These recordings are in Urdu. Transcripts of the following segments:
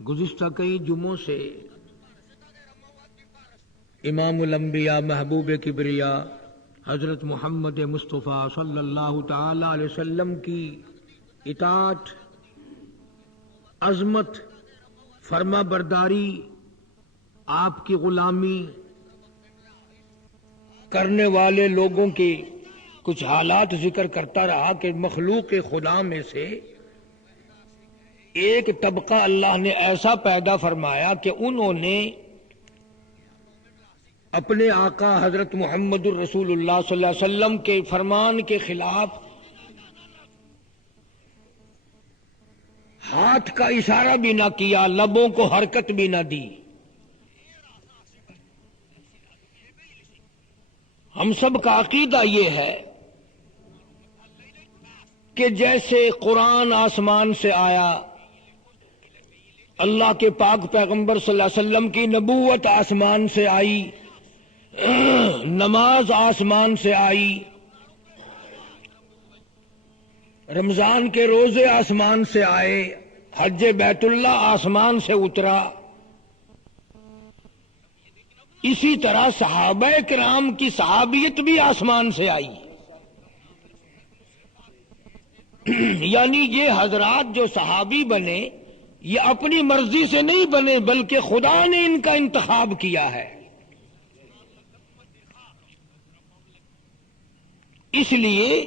گزشتہ کئی جمعوں سے امام الانبیاء محبوب کبریا حضرت محمد مصطفیٰ صلی اللہ تعالی علیہ وسلم کی اطاعت، عظمت، فرما برداری، آپ کی غلامی کرنے والے لوگوں کے کچھ حالات ذکر کرتا رہا کہ مخلوق خدا میں سے ایک طبقہ اللہ نے ایسا پیدا فرمایا کہ انہوں نے اپنے آقا حضرت محمد الرسول اللہ صلی اللہ علیہ وسلم کے فرمان کے خلاف ہاتھ کا اشارہ بھی نہ کیا، لبوں کو حرکت بھی نہ دی۔ ہم سب کا عقیدہ یہ ہے کہ جیسے قرآن آسمان سے آیا، اللہ کے پاک پیغمبر صلی اللہ علیہ وسلم کی نبوت آسمان سے آئی، نماز آسمان سے آئی، رمضان کے روزے آسمان سے آئے، حج بیت اللہ آسمان سے اترا، اسی طرح صحابہ کرام کی صحابیت بھی آسمان سے آئی۔ یعنی یہ حضرات جو صحابی بنے یہ اپنی مرضی سے نہیں بنے، بلکہ خدا نے ان کا انتخاب کیا ہے۔ اس لیے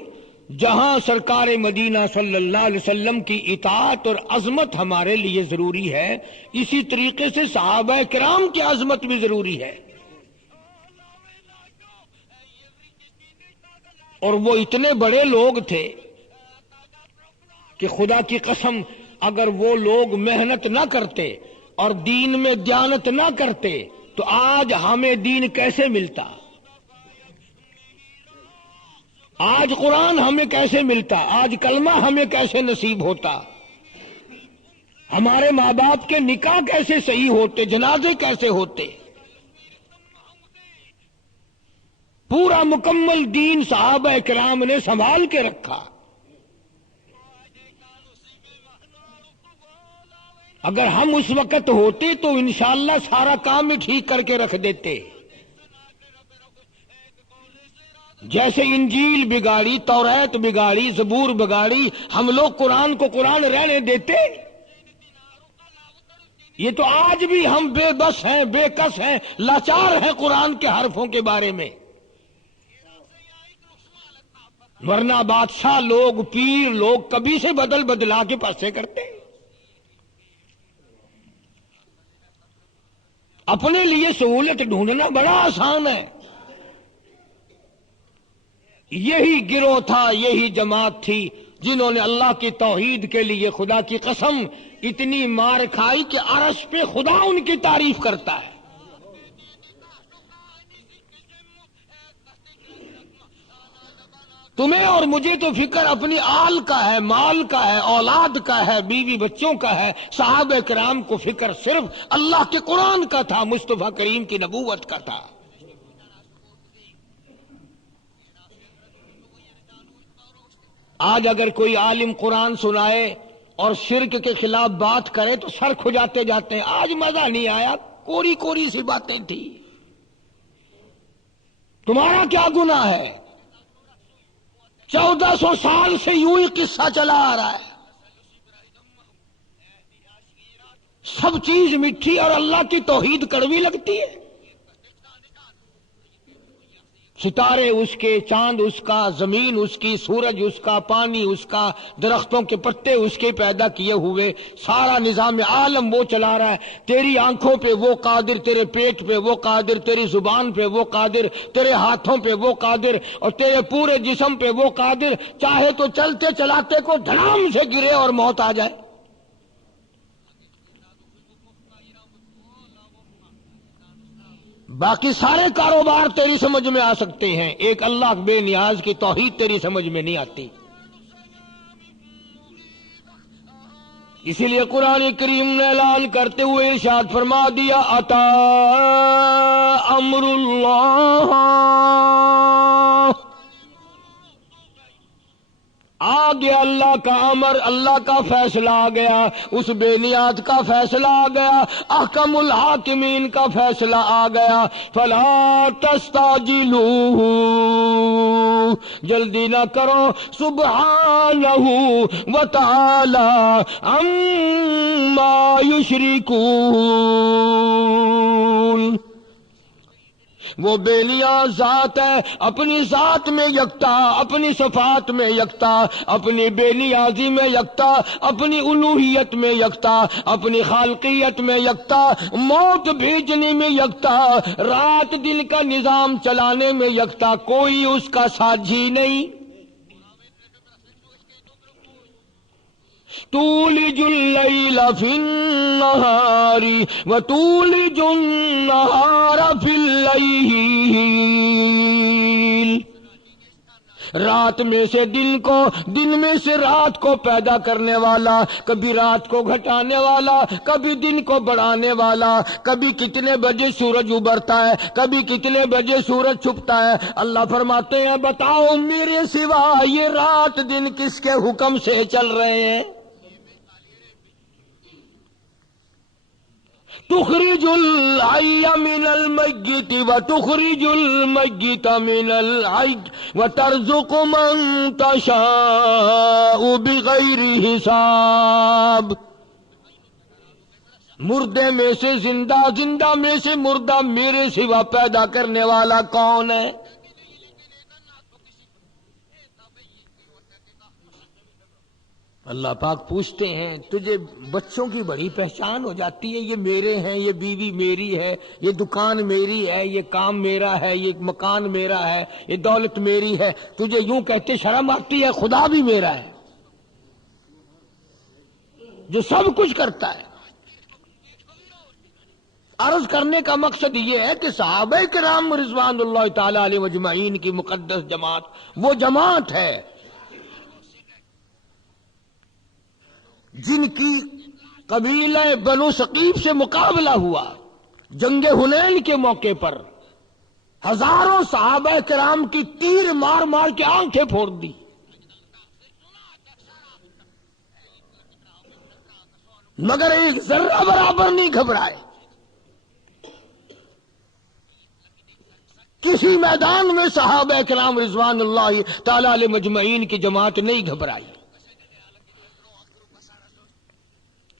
جہاں سرکار مدینہ صلی اللہ علیہ وسلم کی اطاعت اور عظمت ہمارے لیے ضروری ہے، اسی طریقے سے صحابہ کرام کی عظمت بھی ضروری ہے۔ اور وہ اتنے بڑے لوگ تھے کہ خدا کی قسم اگر وہ لوگ محنت نہ کرتے اور دین میں دیانت نہ کرتے تو آج ہمیں دین کیسے ملتا، آج قرآن ہمیں کیسے ملتا، آج کلمہ ہمیں کیسے نصیب ہوتا، ہمارے ماں باپ کے نکاح کیسے صحیح ہوتے، جنازے کیسے ہوتے۔ پورا مکمل دین صحابہ کرام نے سنبھال کے رکھا۔ اگر ہم اس وقت ہوتے تو انشاءاللہ سارا کام ہی ٹھیک کر کے رکھ دیتے۔ جیسے انجیل بگاڑی، توریت بگاڑی، زبور بگاڑی، ہم لوگ قرآن کو قرآن رہنے دیتے؟ یہ تو آج بھی ہم بے بس ہیں، بے کس ہیں، لاچار ہیں قرآن کے حرفوں کے بارے میں۔ ورنہ بادشاہ لوگ، پیر لوگ کبھی سے بدل بدلا کے پسے کرتے۔ اپنے لیے سہولت ڈھونڈنا بڑا آسان ہے۔ یہی گروہ تھا، یہی جماعت تھی جنہوں نے اللہ کی توحید کے لیے خدا کی قسم اتنی مار کھائی کہ عرش پہ خدا ان کی تعریف کرتا ہے۔ تمہیں اور مجھے تو فکر اپنی آل کا ہے، مال کا ہے، اولاد کا ہے، بیوی بچوں کا ہے۔ صحابہ کرام کو فکر صرف اللہ کے قرآن کا تھا، مصطفیٰ کریم کی نبوت کا تھا۔ آج اگر کوئی عالم قرآن سنائے اور شرک کے خلاف بات کرے تو سر کھجاتے جاتے ہیں، آج مزہ نہیں آیا، کوری کوری سی باتیں تھی، تمہارا کیا گناہ ہے؟ 1400 سال سے یوں ہی قصہ چلا آ رہا ہے، سب چیز میٹھی اور اللہ کی توحید کڑوی لگتی ہے۔ ستارے اس کے، چاند اس کا، زمین اس کی، سورج اس کا، پانی اس کا، درختوں کے پتے اس کے پیدا کیے ہوئے، سارا نظام عالم وہ چلا رہا ہے۔ تیری آنکھوں پہ وہ قادر، تیرے پیٹ پہ وہ قادر، تیری زبان پہ وہ قادر، تیرے ہاتھوں پہ وہ قادر، اور تیرے پورے جسم پہ وہ قادر۔ چاہے تو چلتے چلاتے کو دھڑام سے گرے اور موت آ جائے۔ باقی سارے کاروبار تیری سمجھ میں آ سکتے ہیں، ایک اللہ بے نیاز کی توحید تیری سمجھ میں نہیں آتی۔ اسی لیے قرآن کریم نے اعلان کرتے ہوئے ارشاد فرما دیا، اتا امر اللہ آ گیا اللہ کا امر، اللہ کا فیصلہ آ گیا، اس بے نیاد کا فیصلہ آ گیا، احکم الحاکمین کا فیصلہ آ گیا۔ فلا تستعجلوہ، جلدی نہ کرو، سبحانہ وتعالی عما یشرکون۔ وہ بے نیاز ذات ہے، اپنی ذات میں یکتا، اپنی صفات میں یکتا، اپنی بے نیازی میں یکتا، اپنی الوہیت میں یکتا، اپنی خالقیت میں یکتا، موت بھیجنے میں یکتا، رات دن کا نظام چلانے میں یکتا، کوئی اس کا ساجھی نہیں۔ تولج اللیل فی النہار وتولج النہار فی اللیل، رات میں سے دن کو، دن میں سے رات کو پیدا کرنے والا، کبھی رات کو گھٹانے والا، کبھی دن کو بڑھانے والا، کبھی کتنے بجے سورج ابھرتا ہے، کبھی کتنے بجے سورج چھپتا ہے۔ اللہ فرماتے ہیں بتاؤ میرے سوا یہ رات دن کس کے حکم سے چل رہے ہیں؟ تخرج الحی من المیت وتخرج المیت من الحی وترزق من تشاء بغیر حساب، مردے میں سے زندہ، زندہ میں سے مردہ، میرے سوا پیدا کرنے والا کون ہے؟ اللہ پاک پوچھتے ہیں تجھے بچوں کی بڑی پہچان ہو جاتی ہے، یہ میرے ہیں، یہ بیوی میری ہے، یہ دکان میری ہے، یہ کام میرا ہے، یہ مکان میرا ہے، یہ دولت میری ہے، تجھے یوں کہتے شرم آتی ہے؟ خدا بھی میرا ہے جو سب کچھ کرتا ہے۔ عرض کرنے کا مقصد یہ ہے کہ صحابہ کرام رضوان اللہ تعالی علیہ اجمعین کی مقدس جماعت وہ جماعت ہے جن کی قبیلہ بنو ثقیف سے مقابلہ ہوا جنگ حنین کے موقع پر، ہزاروں صحابہ کرام کی تیر مار مار کے آنکھیں پھوڑ دی، مگر ایک ذرہ برابر نہیں گھبرائے، کسی میدان میں صحابہ کرام رضوان اللہ تعالی علیہ مجمعین کی جماعت نہیں گھبرائی۔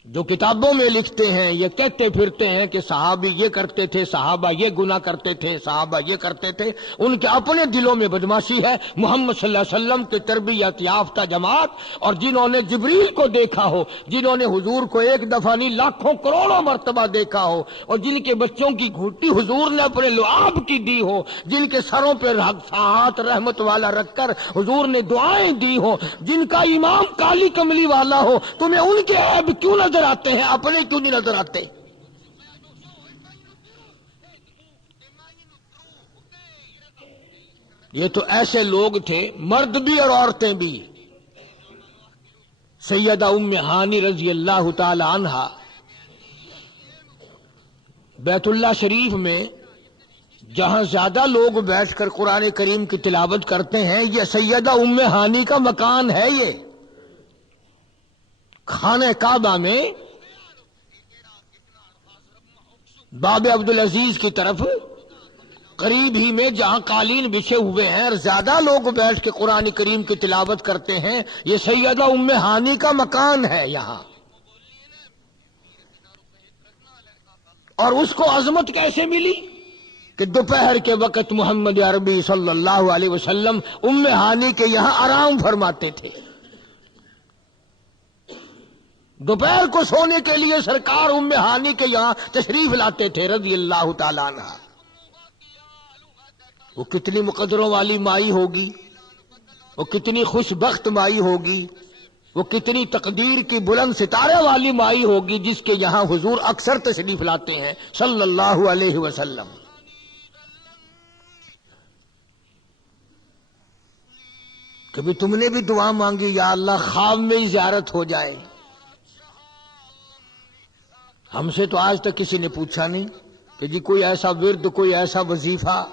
جو کتابوں میں لکھتے ہیں، یہ کہتے پھرتے ہیں کہ صحابی یہ کرتے تھے، صحابہ یہ گناہ کرتے تھے، صحابہ یہ کرتے تھے، ان کے اپنے دلوں میں بدماشی ہے۔ محمد صلی اللہ علیہ وسلم کے تربیت یافتہ جماعت، اور جنہوں نے جبریل کو دیکھا ہو، جنہوں نے حضور کو ایک دفعہ نہیں لاکھوں کروڑوں مرتبہ دیکھا ہو، اور جن کے بچوں کی گھوٹی حضور نے اپنے لعاب کی دی ہو، جن کے سروں پہ ہاتھ رحمت والا رکھ کر حضور نے دعائیں دی ہو، جن کا امام کالی کملی والا ہو، تمہیں ان کے عیب کیوں نظر آتے ہیں؟ اپنے کیوں نہیں نظر آتے؟ یہ تو ایسے لوگ تھے، مرد بھی اور عورتیں بھی۔ سیدہ ام ہانی رضی اللہ تعالی عنہا بیت اللہ شریف میں جہاں زیادہ لوگ بیٹھ کر قرآن کریم کی تلاوت کرتے ہیں، یہ سیدہ ام ہانی کا مکان ہے۔ یہ خانہ کعبہ میں باب عبدالعزیز کی طرف قریب ہی میں جہاں قالین بچھے ہوئے ہیں اور زیادہ لوگ بیٹھ کے قرآن کریم کی تلاوت کرتے ہیں، یہ سیدہ ام ہانی کا مکان ہے یہاں۔ اور اس کو عظمت کیسے ملی کہ دوپہر کے وقت محمد عربی صلی اللہ علیہ وسلم ام ہانی کے یہاں آرام فرماتے تھے۔ دوپہر کو سونے کے لیے سرکار ام ہانی کے یہاں تشریف لاتے تھے رضی اللہ تعالیٰ عنہ۔ وہ کتنی مقدروں والی مائی ہوگی، وہ کتنی خوش بخت مائی ہوگی، وہ کتنی تقدیر کی بلند ستارے والی مائی ہوگی جس کے یہاں حضور اکثر تشریف لاتے ہیں صلی اللہ علیہ وسلم۔ کبھی تم نے بھی دعا مانگی یا اللہ خواب میں ہی زیارت ہو جائے؟ ہم سے تو آج تک کسی نے پوچھا نہیں کہ جی کوئی ایسا ورد، کوئی ایسا وظیفہ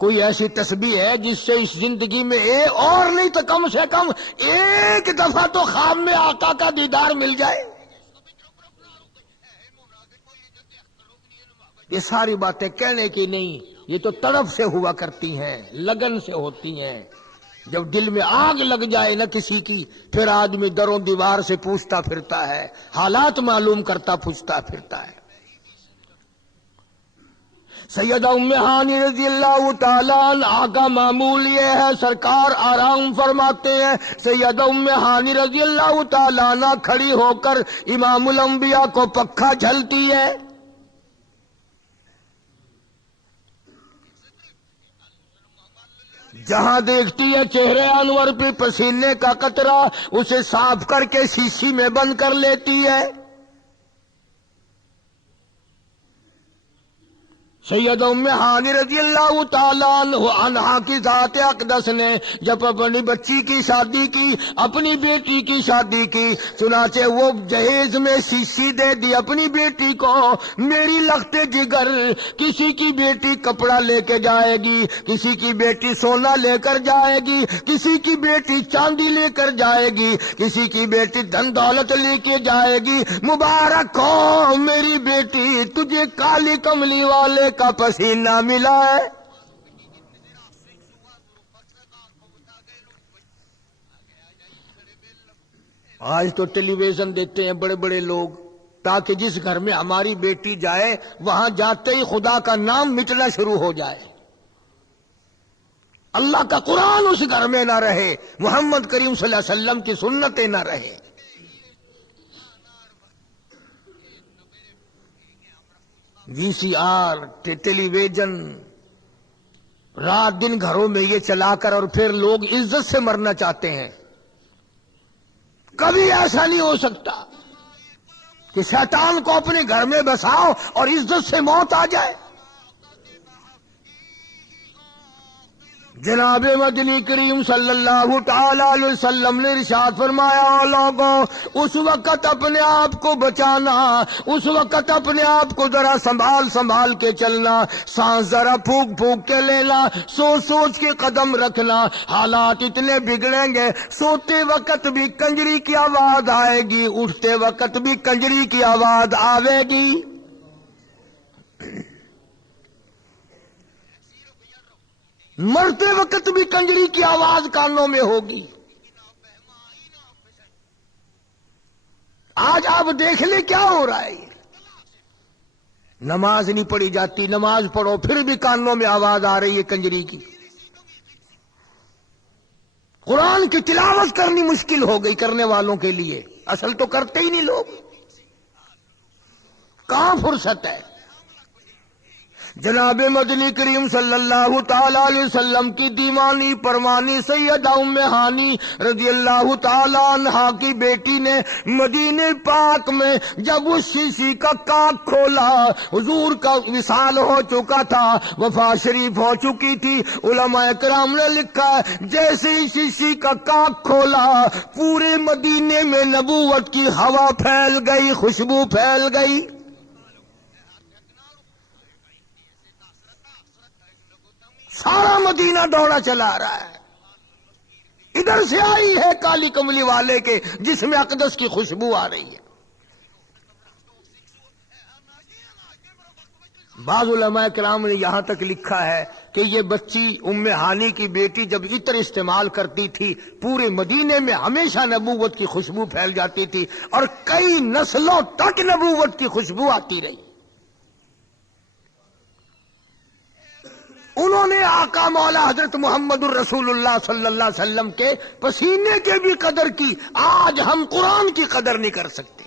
کوئی ایسی تسبیح ہے جس سے اس زندگی میں ایک اور نہیں تو کم سے کم ایک دفعہ تو خواب میں آقا کا دیدار مل جائے؟ یہ ساری باتیں کہنے کی نہیں، یہ تو تڑپ سے ہوا کرتی ہیں، لگن سے ہوتی ہیں۔ جب دل میں آگ لگ جائے نہ کسی کی، پھر آدمی دروں دیوار سے پوچھتا پھرتا ہے، حالات معلوم کرتا پوچھتا پھرتا ہے۔ سیدہ ام ہانی رضی اللہ تعالیٰ عنہا کا معمول یہ ہے، سرکار آرام فرماتے ہیں، سیدہ ام ہانی رضی اللہ تعالیٰ عنہ کھڑی ہو کر امام الانبیاء کو پکھا جھلتی ہے۔ جہاں دیکھتی ہے چہرے انور پہ پسینے کا قطرہ، اسے صاف کر کے شیشی میں بند کر لیتی ہے۔ سیدہ ام ہانی رضی اللہ تعالیٰ عنہا کی ذات اقدس نے جب اپنی بچی کی شادی کی، اپنی بیٹی کی شادی کی، چنانچہ وہ جہیز میں شیشی دے دی اپنی بیٹی کو۔ میری لخت جگر، کسی کی بیٹی کپڑا لے کے جائے گی، کسی کی بیٹی سونا لے کر جائے گی، کسی کی بیٹی چاندی لے کر جائے گی، کسی کی بیٹی دھن دولت لے کے جائے گی۔ مبارک ہو میری بیٹی، تجھے کالی کملی والے کا پسینہ ملا ہے۔ آج تو ٹیلی ویژن دیتے ہیں بڑے بڑے لوگ، تاکہ جس گھر میں ہماری بیٹی جائے وہاں جاتے ہی خدا کا نام مٹنا شروع ہو جائے، اللہ کا قرآن اس گھر میں نہ رہے، محمد کریم صلی اللہ علیہ وسلم کی سنتیں نہ رہے۔ وی سی آر، ٹیلی ویژن، رات دن گھروں میں یہ چلا کر، اور پھر لوگ عزت سے مرنا چاہتے ہیں۔ کبھی ایسا نہیں ہو سکتا کہ شیطان کو اپنے گھر میں بساؤ اور عزت سے موت آ جائے۔ جناب مدنی کریم صلی اللہ تعالی علیہ وسلم نے ارشاد فرمایا، لوگوں اس وقت اپنے آپ کو بچانا، اس وقت اپنے آپ کو ذرا سنبھال کے چلنا، سانس ذرا پھونک پھونک کے لینا، سوچ سوچ کے قدم رکھنا۔ حالات اتنے بگڑیں گے، سوتے وقت بھی کنجری کی آواز آئے گی، اٹھتے وقت بھی کنجری کی آواز آئے گی۔ مرتے وقت بھی کنجری کی آواز کانوں میں ہوگی۔ آج آپ دیکھ لیں کیا ہو رہا ہے۔ نماز نہیں پڑھی جاتی، نماز پڑھو پھر بھی کانوں میں آواز آ رہی ہے کنجری کی۔ قرآن کی تلاوت کرنی مشکل ہو گئی کرنے والوں کے لیے، اصل تو کرتے ہی نہیں لوگ، کہاں فرصت ہے۔ جناب مدنی کریم صلی اللہ تعالی علیہ وسلم کی دیوانی پروانی سیدہ ام ہانی رضی اللہ تعالی عنہا کی بیٹی نے مدینے پاک میں جب اس شیشی کا کاک کھولا، حضور کا وصال ہو چکا تھا، وفات شریف ہو چکی تھی۔ علماء کرام نے لکھا ہے جیسے ہی شیشی کا کاک کھولا، پورے مدینے میں نبوت کی ہوا پھیل گئی، خوشبو پھیل گئی۔ سارا مدینہ دوڑا چلا رہا ہے، ادھر سے آئی ہے کالی کملی والے کے جس میں اقدس کی خوشبو آ رہی ہے۔ بعض علماء کرام نے یہاں تک لکھا ہے کہ یہ بچی ام ہانی کی بیٹی جب عطر استعمال کرتی تھی، پورے مدینے میں ہمیشہ نبوت کی خوشبو پھیل جاتی تھی، اور کئی نسلوں تک نبوت کی خوشبو آتی رہی۔ انہوں نے آقا مولا حضرت محمد الرسول اللہ صلی اللہ علیہ وسلم کے پسینے کے بھی قدر کی، آج ہم قرآن کی قدر نہیں کر سکتے۔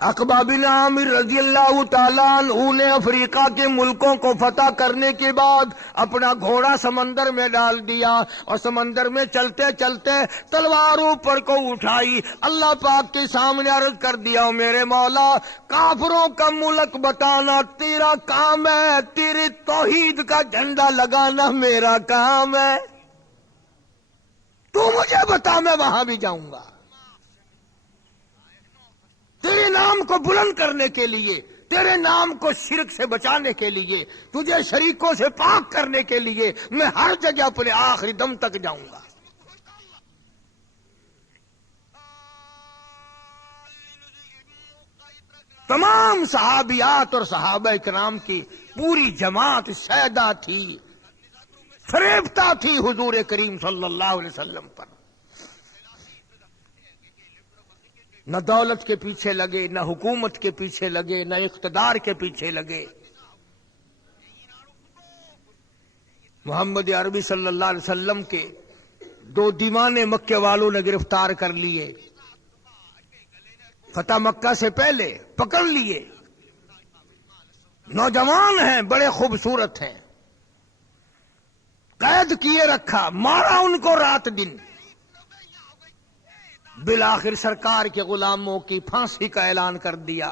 عقبہ بن عامر رضی اللہ تعالیٰ عنہ نے افریقہ کے ملکوں کو فتح کرنے کے بعد اپنا گھوڑا سمندر میں ڈال دیا، اور سمندر میں چلتے چلتے تلوار اوپر کو اٹھائی، اللہ پاک کے سامنے عرض کر دیا، میرے مولا کافروں کا ملک بتانا تیرا کام ہے، تیرے توحید کا جھنڈا لگانا میرا کام ہے، تو مجھے بتا میں وہاں بھی جاؤں گا۔ تیرے نام کو بلند کرنے کے لیے، تیرے نام کو شرک سے بچانے کے لیے، تجھے شریکوں سے پاک کرنے کے لیے میں ہر جگہ اپنے آخری دم تک جاؤں گا۔ تمام صحابیات اور صحابہ کرام کی پوری جماعت شیدا تھی، فریفتہ تھی حضور کریم صلی اللہ علیہ وسلم پر۔ نہ دولت کے پیچھے لگے، نہ حکومت کے پیچھے لگے، نہ اقتدار کے پیچھے لگے۔ محمد عربی صلی اللہ علیہ وسلم کے 2 دیوانے مکے والوں نے گرفتار کر لیے، فتح مکہ سے پہلے پکڑ لیے۔ نوجوان ہیں، بڑے خوبصورت ہیں، قید کیے رکھا، مارا ان کو رات دن۔ بالآخر سرکار کے غلاموں کی پھانسی کا اعلان کر دیا۔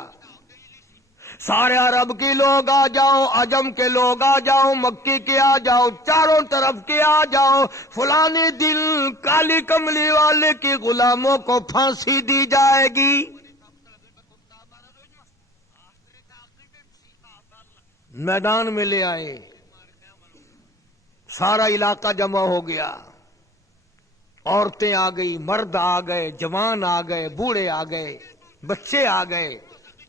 سارے عرب کے لوگ آ جاؤ، عجم کے لوگ آ جاؤ، مکی کے آ جاؤ، چاروں طرف کے آ جاؤ، فلانے دن کالی کملی والے کے غلاموں کو پھانسی دی جائے گی۔ میدان میں لے آئے، سارا علاقہ جمع ہو گیا، عورتیں آ گئی، مرد آ گئے، جوان آ گئے، بوڑھے آ گئے، بچے آ گئے،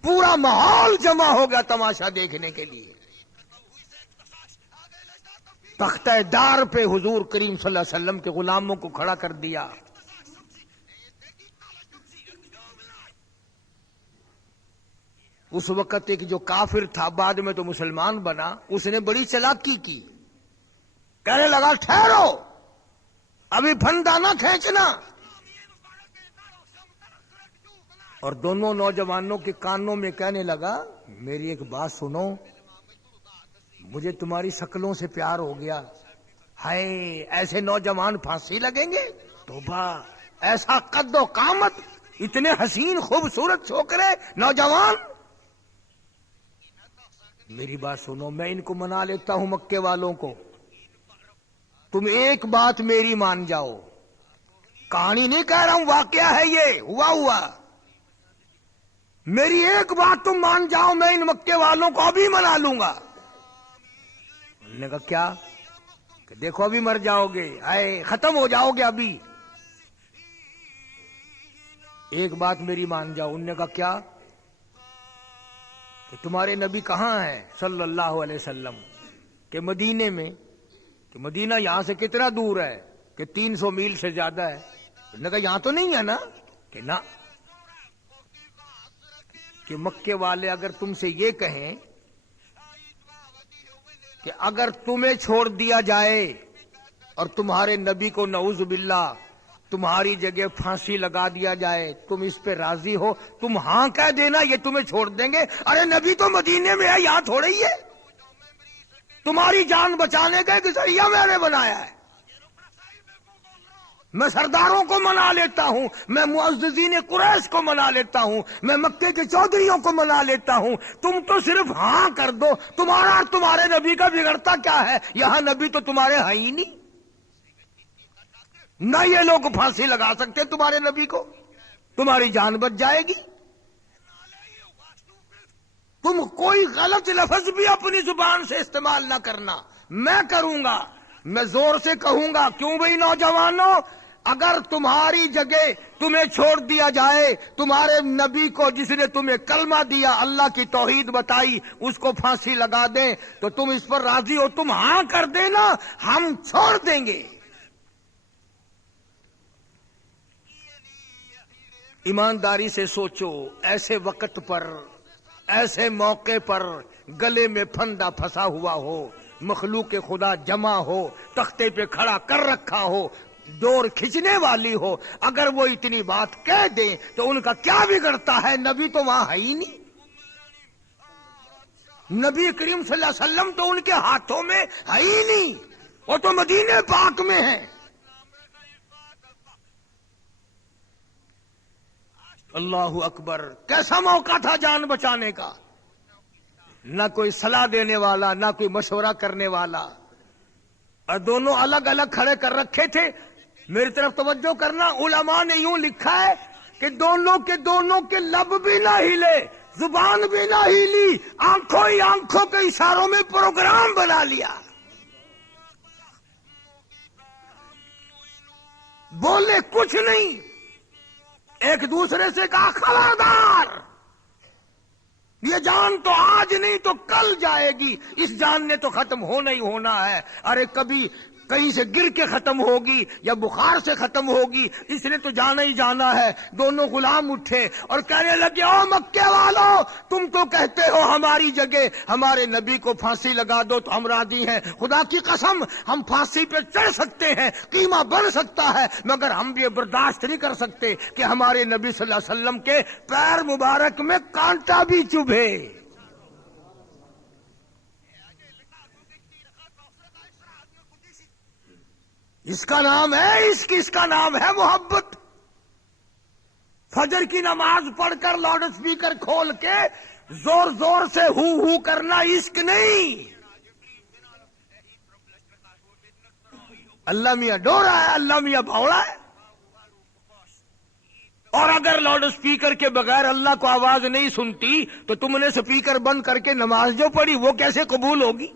پورا ماحول جمع ہو گیا تماشا دیکھنے کے لیے۔ تختہ دار پہ حضور کریم صلی اللہ علیہ وسلم کے غلاموں کو کھڑا کر دیا۔ اس وقت ایک جو کافر تھا، بعد میں تو مسلمان بنا، اس نے بڑی چالاکی کی، کہنے لگا ٹھہرو، ابھی پھندا نہ کھینچنا۔ اور دونوں نوجوانوں کے کانوں میں کہنے لگا میری ایک بات سنو، مجھے تمہاری شکلوں سے پیار ہو گیا، ہائے ایسے نوجوان پھانسی لگیں گے؟ توبہ، ایسا قد و قامت، اتنے حسین خوبصورت چھوکرے نوجوان۔ میری بات سنو، میں ان کو منا لیتا ہوں مکے والوں کو، تم ایک بات میری مان جاؤ، کہانی نہیں کہہ رہا ہوں، واقعہ ہے، یہ ہوا۔ میری ایک بات تم مان جاؤ، میں ان مکے والوں کو ابھی منا لوں گا۔ انہوں نے کہا کیا؟ کہ دیکھو ابھی مر جاؤ گے، اے ختم ہو جاؤ گے ابھی، ایک بات میری مان جاؤ۔ انہوں نے کہا کیا؟ کہ تمہارے نبی کہاں ہیں صلی اللہ علیہ وسلم؟ کہ مدینے میں۔ کہ مدینہ یہاں سے کتنا دور ہے؟ کہ 300 میل سے زیادہ ہے۔ انہوں نے کہا یہاں تو نہیں ہے نا؟ کہ نہ۔ کہ مکے والے اگر تم سے یہ کہیں کہ اگر تمہیں چھوڑ دیا جائے اور تمہارے نبی کو نعوذ باللہ تمہاری جگہ پھانسی لگا دیا جائے، تم اس پہ راضی ہو؟ تم ہاں کہہ دینا، یہ تمہیں چھوڑ دیں گے۔ ارے نبی تو مدینے میں ہے، یہاں تھوڑے ہی ہے، تمہاری جان بچانے کا ایک ذریعہ میں نے بنایا ہے۔ میں سرداروں کو منا لیتا ہوں، میں معززین قریش کو منا لیتا ہوں، میں مکے کے چودھریوں کو منا لیتا ہوں، تم تو صرف ہاں کر دو۔ تمہارا اور تمہارے نبی کا بگڑتا کیا ہے؟ یہاں نبی تو تمہارے ہیں ہی نہیں، نہ یہ لوگ پھانسی لگا سکتے تمہارے نبی کو، تمہاری جان بچ جائے گی۔ تم کوئی غلط لفظ بھی اپنی زبان سے استعمال نہ کرنا، میں کروں گا، میں زور سے کہوں گا۔ کیوں بھئی نوجوانوں، اگر تمہاری جگہ تمہیں چھوڑ دیا جائے، تمہارے نبی کو جس نے تمہیں کلمہ دیا، اللہ کی توحید بتائی، اس کو پھانسی لگا دیں تو تم اس پر راضی ہو؟ تم ہاں کر دینا، ہم چھوڑ دیں گے۔ ایمانداری سے سوچو، ایسے وقت پر، ایسے موقع پر گلے میں پھندا پھنسا ہوا ہو، مخلوق خدا جمع ہو، تختے پہ کھڑا کر رکھا ہو، ڈور کھچنے والی ہو، اگر وہ اتنی بات کہہ دیں تو ان کا کیا بگڑتا ہے؟ نبی تو وہاں ہے ہی نہیں، نبی کریم صلی اللہ علیہ وسلم تو ان کے ہاتھوں میں ہے ہی نہیں، وہ تو مدینے پاک میں ہے۔ اللہ اکبر، کیسا موقع تھا جان بچانے کا، نہ کوئی صلاح دینے والا، نہ کوئی مشورہ کرنے والا، اور دونوں الگ الگ کھڑے کر رکھے تھے۔ میری طرف توجہ کرنا، علماء نے یوں لکھا ہے کہ دونوں کے لب بھی نہ ہلے، زبان بھی نہ ہلی، آنکھوں کے اشاروں میں پروگرام بنا لیا، بولے کچھ نہیں، ایک دوسرے سے کہا خبردار، یہ جان تو آج نہیں تو کل جائے گی، اس جان نے تو ختم ہونا ہی ہونا ہے، ارے کبھی کہیں سے گر کے ختم ہوگی یا بخار سے ختم ہوگی، اس نے تو جانا ہی جانا ہے۔ دونوں غلام اٹھے اور کہنے لگے، او مکے والو، تم تو کہتے ہو ہماری جگہ ہمارے نبی کو پھانسی لگا دو تو ہم راضی ہیں، خدا کی قسم ہم پھانسی پہ چڑھ سکتے ہیں، قیمہ بن سکتا ہے، مگر ہم یہ برداشت نہیں کر سکتے کہ ہمارے نبی صلی اللہ علیہ وسلم کے پیر مبارک میں کانٹا بھی چبھے۔ اس کا نام ہے عشق، اس کا نام ہے محبت۔ فجر کی نماز پڑھ کر لاؤڈ اسپیکر کھول کے زور زور سے ہو کرنا عشق نہیں۔ اللہ میاں ڈورا ہے، اللہ میاں بھوڑا ہے، اور اگر لاؤڈ اسپیکر کے بغیر اللہ کو آواز نہیں سنتی تو تم نے اسپیکر بند کر کے نماز جو پڑھی وہ کیسے قبول ہوگی؟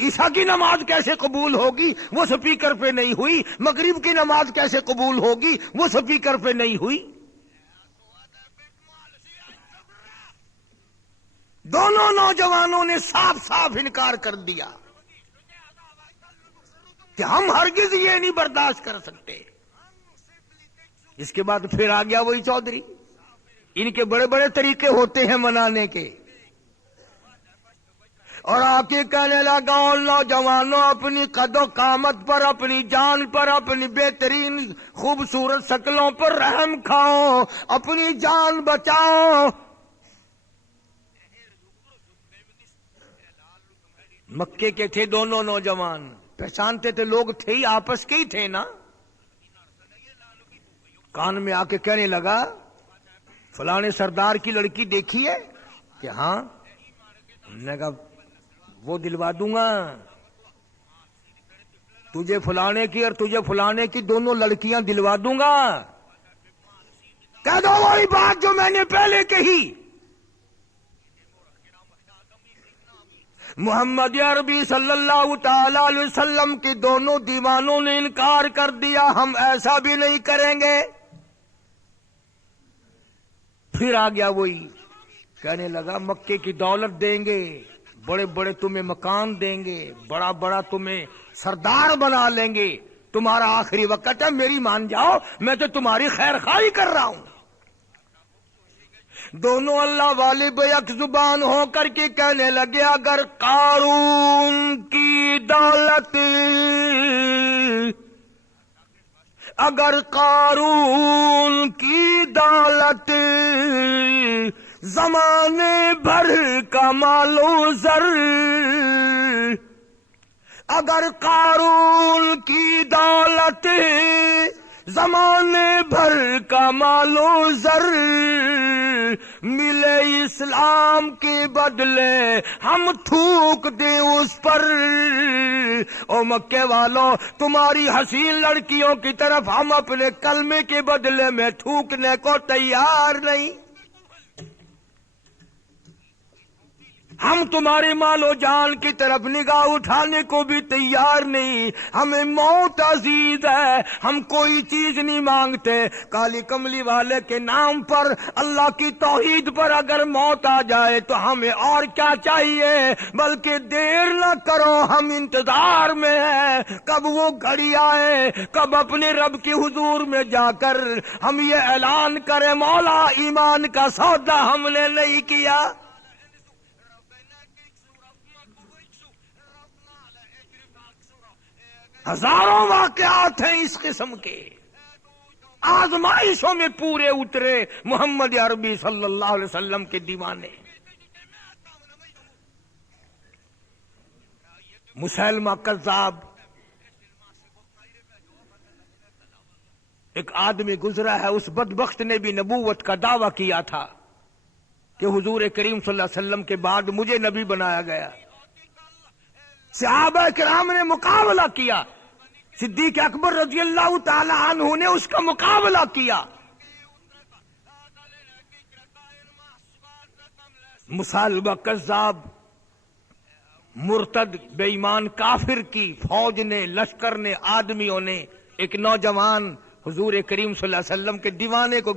عشاء کی نماز کیسے قبول ہوگی؟ وہ سپیکر پہ نہیں ہوئی۔ مغرب کی نماز کیسے قبول ہوگی؟ وہ سپیکر پہ نہیں ہوئی۔ دونوں نوجوانوں نے صاف صاف انکار کر دیا کہ ہم ہرگز یہ نہیں برداشت کر سکتے۔ اس کے بعد پھر آ گیا وہی چودھری، ان کے بڑے بڑے طریقے ہوتے ہیں منانے کے، اور آ کے کہنے لگا، نوجوانوں اپنی قد و قامت پر، اپنی جان پر، اپنی بہترین خوبصورت شکلوں پر رحم کھاؤ، اپنی جان بچاؤ۔ مکے کے تھے دونوں نوجوان، پہچانتے تھے، لوگ تھے ہی، آپس کے ہی تھے نا۔ کان میں آ کے کہنے لگا، فلانے سردار کی لڑکی دیکھی ہے کہ ہاں؟ نے کہا وہ دلوا دوں گا، تجھے فلانے کی اور تجھے فلانے کی دونوں لڑکیاں دلوا دوں گا۔ کہہ دو وہی بات جو میں نے پہلے کہی، محمد عربی صلی اللہ تعالی علیہ وسلم کی دونوں دیوانوں نے انکار کر دیا، ہم ایسا بھی نہیں کریں گے۔ پھر آ گیا وہی، کہنے لگا مکے کی دولت دیں گے، بڑے بڑے تمہیں مکان دیں گے، بڑا بڑا تمہیں سردار بنا لیں گے، تمہارا آخری وقت ہے، میری مان جاؤ، میں تو تمہاری خیر خواہی کر رہا ہوں۔ دونوں اللہ والے بیک زبان ہو کر کے کہنے لگے، اگر قارون کی دولت، اگر قارون کی دولت زمانے بھر کا مال و زر، اگر قارون کی دولت زمانے بھر کا مال و زر ملے اسلام کے بدلے ہم تھوک دیں اس پر۔ او مکے والوں، تمہاری حسین لڑکیوں کی طرف ہم اپنے کلمے کے بدلے میں تھوکنے کو تیار نہیں، ہم تمہارے مال و جان کی طرف نگاہ اٹھانے کو بھی تیار نہیں، ہمیں موت عزیز ہے، ہم کوئی چیز نہیں مانگتے، کالی کملی والے کے نام پر، اللہ کی توحید پر اگر موت آ جائے تو ہمیں اور کیا چاہیے، بلکہ دیر نہ کرو، ہم انتظار میں ہیں کب وہ گھڑی آئے، کب اپنے رب کے حضور میں جا کر ہم یہ اعلان کریں، مولا ایمان کا سودا ہم نے نہیں کیا۔ ہزاروں واقعات ہیں اس قسم کے، آزمائشوں میں پورے اترے محمد عربی صلی اللہ علیہ وسلم کے دیوانے۔ مسیلمہ کذاب، ایک آدمی گزرا ہے، اس بدبخت نے بھی نبوت کا دعویٰ کیا تھا کہ حضور کریم صلی اللہ علیہ وسلم کے بعد مجھے نبی بنایا گیا۔ صحابہ کرام نے مقابلہ کیا، صدیق اکبر رضی اللہ تعالی عنہ نے اس کا مقابلہ کیا، مسالبہ کذاب مرتد بے ایمان کافر کی فوج نے، لشکر نے، آدمیوں نے ایک نوجوان حضور کریم صلی اللہ علیہ وسلم کے دیوانے کو